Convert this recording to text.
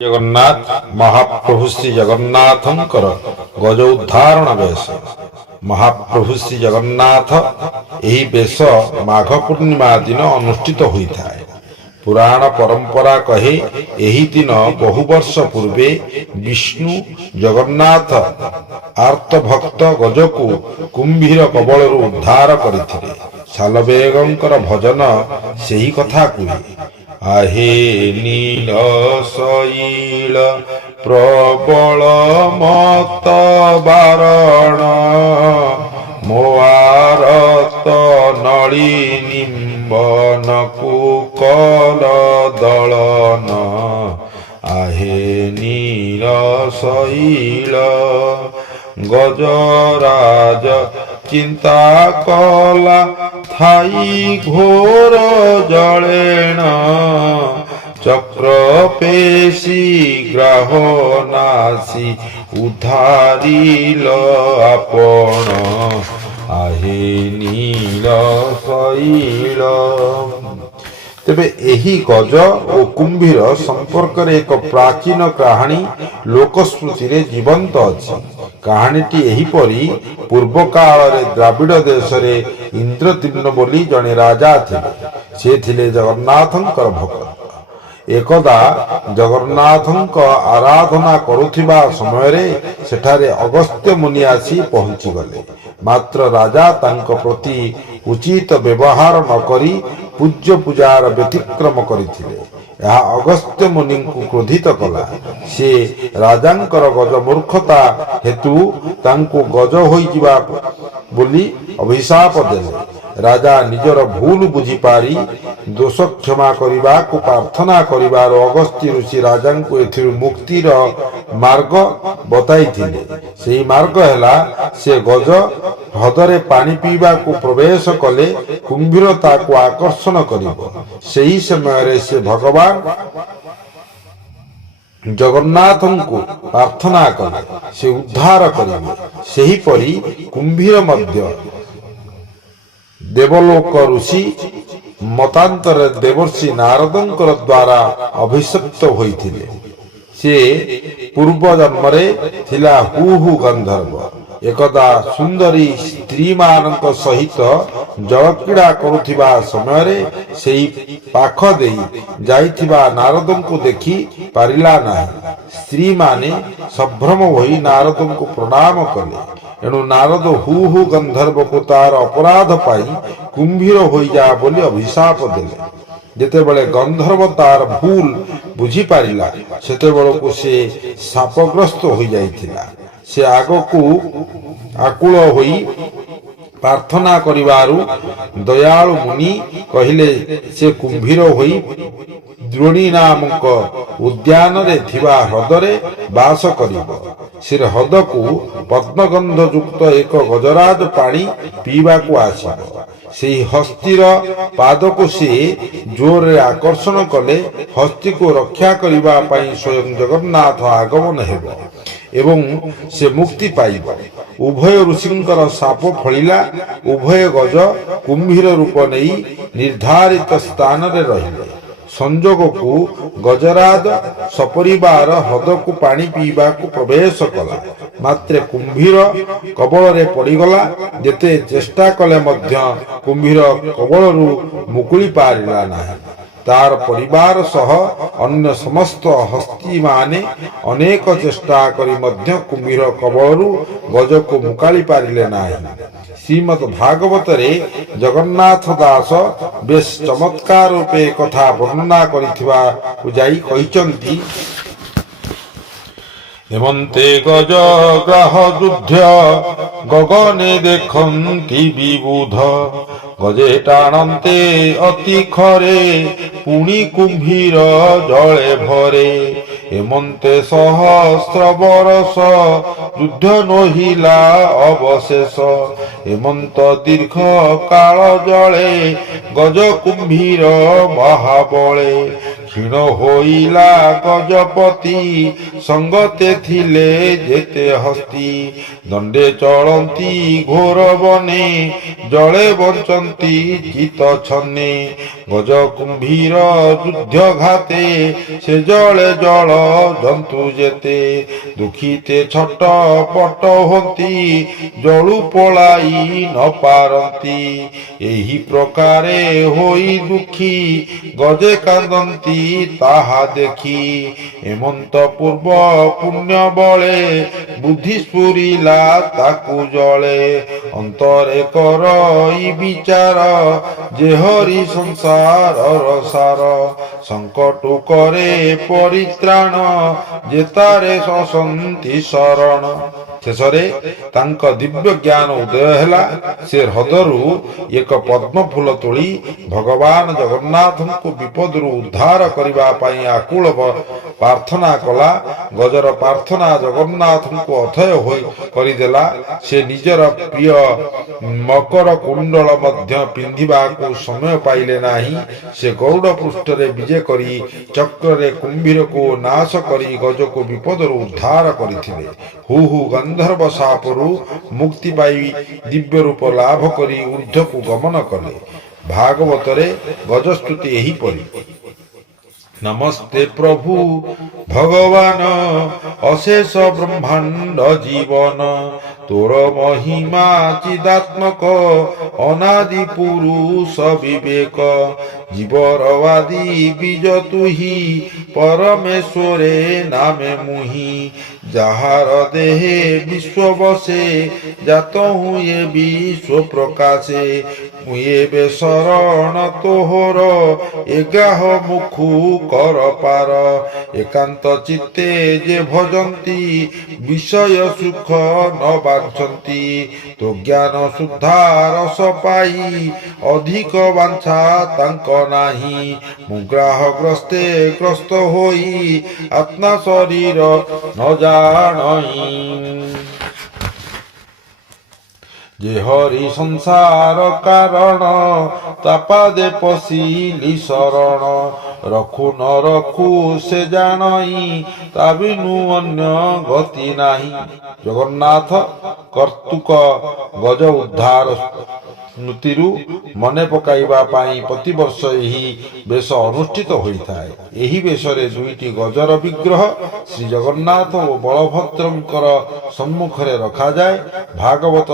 ଜଗନ୍ନାଥ ମହାପ୍ରଭୁ ଶ୍ରୀ ଜଗନ୍ନାଥଙ୍କର ଗଜ ଉଦ୍ଧାରଣ ବେଶ। ମହାପ୍ରଭୁ ଶ୍ରୀ ଜଗନ୍ନାଥ ଏହି ବେଶ ମାଘ ପୂର୍ଣ୍ଣିମା ଦିନ ଅନୁଷ୍ଠିତ ହୋଇଥାଏ। ପୁରାଣ ପରମ୍ପରା କହେ ଏହି ଦିନ ବହୁ ବର୍ଷ ପୂର୍ବେ ବିଷ୍ଣୁ ଜଗନ୍ନାଥ ଆର୍ତ୍ତଭକ୍ତ ଗଜକୁ କୁମ୍ଭୀର କବଳରୁ ଉଦ୍ଧାର କରିଥିଲେ। ଶାଲବେଗଙ୍କର ଭଜନ ସେହି କଥା କୁହେ। आहे नील शैल प्रबल मत बारण मोआरत नळी निम्बन कुकल दलन आहे नील शैल गजराज चिंता कला थाई घोर जलेण चक्र पेशी ग्राह नासी उधारिल आपण आहे नील शैल। तेबे एही गज और कुंभीर संपर्क रे एक प्राचीन कहानी लोकस्मृति रे जीवंत अछि। कहानीटी एहीपरि पूर्व काल रे द्राविड़ देश रे इंद्रद्युम्न बोली जने राजा थिले। से थिले जगन्नाथंकर भक्त। एकदा जगन्नाथंक आराधना करुथिबा समय रे सेठारे अगस्त्य मुनि आसी पहुंची गले। मात्र राजा तांक प्रति उचित व्यवहार न करी पूज्य पूजार व्यतिक्रम करथिले। यह अगस्त्य मुनि को क्रोधित कला। से राजांकर गज मूर्खता हेतु तांको गज होई जिबा बोली अभिशाप देले। राजा निजर भूल बुझी पारी दोष क्षमा करिबा को प्रार्थना करिबार अगस्त्य ऋषि राजा को एथिरु मुक्तिर मार्ग बताइथिले। सेही मार्ग हैला से गज हृदय पानी पीवा को प्रवेश कले कुंभीर ताको आकर्षण करिबो। सेही समय रे से भगवान जगन्नाथंको प्रार्थना कले से उद्धार करिबे। सेही परि कुंभीर मध्य देवलोक ऋषि मतांतर देवर्षि नारदंकर द्वारा अभिषिक्त होइथिले। से पूर्व जन्मरे थिला हुहु गंधर्व। एकदा सुंदरी स्त्री मानक सहित जलक्रीड़ा करुथिबा समय रे सेही पाख देई जाइथिबा नारदंको देखि पारिला नाही। स्त्री माने संभ्रम होई नारदंको प्रणाम कले। एणु नारद हुहु गंधर्व को तार अपराध पाई कुंभीर होई जा बोली अभिशाप देले। जेतेबेले गंधर्व तार भूल बुझी पारिला सेतेबेलको से शापग्रस्त होई जाइथिला। से आगकू आकुल होई प्रार्थना करिवारु दयालु मुनि कहिले से कुंभीर होई द्रोणी नामक उद्यान रे थिबा हृदय बास करिबो। से हृद को पद्मगंध युक्त एक गजराज पानी पीवा को आसिबो। से हस्तीर पाद को से जोर रे आकर्षण कले हस्ती को रक्षा करिबा पई स्वयं जगन्नाथ आगमन हेबो एवं से मुक्ति पाइब। उभय ऋषिंकर साप फलिला। उभय गज कुंभीर रूप नहीं निर्धारित स्थान रे रहिले। संजोग को गजराज सपरिवार हृद को पानी पीवा को प्रवेश कला। मात्र कुंभीर कबल रे पड़ीगला। जेते चेष्टा कले मध्य कुंभीर कबलरू मुकुली पारिला नाही। तार परिवार सह अन्य समस्त हस्ती माने अनेक चेष्टा करी मध्य कुंभीर कबलरू गज को मुकाली पारिले नाही। श्रीमद भागवत रे जगन्नाथ दास बेश चमत्कार रूपे कथा वर्णना करिथिबा जाई कहिचंती। हेमंते गज ग्राह युद्ध गगने देखंती विबुध गजे टाणन्ते अति खरे पुणी कुंभीर जले भरे। हेमंते सहस्र बरस युद्ध नहिला अवशेष। हेमंत दीर्घ काल जले गज कुंभीर महाबले। ক্ষীণ হইলা গজপতি সঙ্গতে থিলে যেতে হস্তি দণ্ডে চলন্তি ঘোর বনে জলে বঞ্চন্তি চিত ছন্নে গজ কুম্ভীর যুদ্ধ ঘাতে সে জলে জଳ জন্তু যেতে দুঃখিতে ছট পট হନ୍ତି জଳୁ পলাই ন পারନ୍ତି ଏହି ପ୍ରକାରେ ହୋଇ ଦୁଃଖୀ ଗଜେ କାନ୍ଦନ୍ତି ତାହା ଦେଖି ହେମନ୍ତ ପୂର୍ବ ପୁଣ୍ୟ ବଳେ ବୁଦ୍ଧି ସ୍ଫୁରିଲା ତାକୁ ଜଳେ ଅନ୍ତରେ କରଇ ବିଚାର ଯେ ହରି ସଂସାରର ସାର ସଙ୍କଟୁ କରେ ପରିତ୍ରାଣ ଯେ ତାରେ ସସନ୍ତି ଶରଣ। ଶେଷରେ ତାଙ୍କ ଦିବ୍ୟ ଜ୍ଞାନ ଉଦୟ ହେଲା। ସେ ହ୍ରଦରୁ ଏକ ପଦ୍ମ ଫୁଲ ତୋଳି ଭଗବାନ ଜଗନ୍ନାଥଙ୍କୁ ବିପଦରୁ ଉଦ୍ଧାର କରିବା ପାଇଁ ଆକୁଳ ପ୍ରାର୍ଥନା କଲା। ଗଜର ପ୍ରାର୍ଥନା ଜଗନ୍ନାଥଙ୍କୁ ଅଥୟ କରିଦେଲା। ସେ ନିଜର ପ୍ରିୟ ମକର କୁଣ୍ଡଳ ମଧ୍ୟ ପିନ୍ଧିବାକୁ ସମୟ ପାଇଲେ ନାହିଁ। ସେ ଗରୁଡ଼ ପୃଷ୍ଠରେ ବିଜେ କରି ଚକ୍ରରେ କୁମ୍ଭୀରକୁ ନାଶ କରି ଗଜକୁ ବିପଦରୁ ଉଦ୍ଧାର କରିଥିଲେ। ହୁ ହୁ ଗନ୍ଧର୍ବ ସାପରୁ ମୁକ୍ତି ପାଇ ଦିବ୍ୟ ରୂପ ଲାଭ କରି ଊର୍ଦ୍ଧ୍ୱକୁ ଗମନ କଲେ। ଭାଗବତରେ ଗଜସ୍ତୁତି ଏହିପରି। ନମସ୍ତେ ପ୍ରଭୁ ଭଗବାନ ଅଶେଷ ବ୍ରହ୍ମାଣ୍ଡ ଜୀବନ ତୋର ମହିମା ଚିଦାତ୍ମକ ଅନାଦି ପୁରୁଷ ବିବେକ ଜୀବର ଆଦି ବୀଜ ତୁହି ପରମେଶ୍ୱରେ ନାମେ ମୁହିଁ ଯାହାର ଦେହେ ବିଶ୍ୱ ବସେ ଜାତ ହୁଏ ବିଶ୍ୱ ପ୍ରକାଶେ ମୁଇଁ ଏବେ ଶରଣ ତୋହର ଏଗାହ ମୁଖୁ କର ପାର ଏକାନ୍ତ ଚିତ୍ତେ ଯେ ଭଜନ୍ତି ବିଷୟ ସୁଖ ନ ବାଞ୍ଛନ୍ତି ତୋ ଜ୍ଞାନ ଶୁଦ୍ଧା ରସ ପାଇ ଅଧିକ ବାଞ୍ଛା ତାଙ୍କ ନାହିଁ ମୁଁ ଗ୍ରାହଗ୍ରସ୍ତେ ଗ୍ରସ୍ତ ହୋଇ ଆତ୍ମା ଶରୀର ନ ଜାଣଇ ଯେ ହରି ସଂସାର କାରଣ ତାପାଦେ ପଶିଲି ଶରଣ ରଖୁ ନ ରଖୁ ସେ ଜାଣଇ ତା ବିନୁ ଅନ୍ୟ ଗତି ନାହିଁ। ଜଗନ୍ନାଥ କର୍ତ୍ତୃକ ଗଜ ଉଦ୍ଧାର ସ୍ମୃତିରୁ ମନେ ପକାଇବା ପାଇଁ ପ୍ରତିବର୍ଷ ଏହି ବେଶ ଅନୁଷ୍ଠିତ ହୋଇଥାଏ। ଏହି ବେଶରେ ଦୁଇଟି ଗଜର ବିଗ୍ରହ ଶ୍ରୀ ଜଗନ୍ନାଥ ଓ ବଳଭଦ୍ରଙ୍କର ସମ୍ମୁଖରେ ରଖାଯାଏ। ଭାଗବତ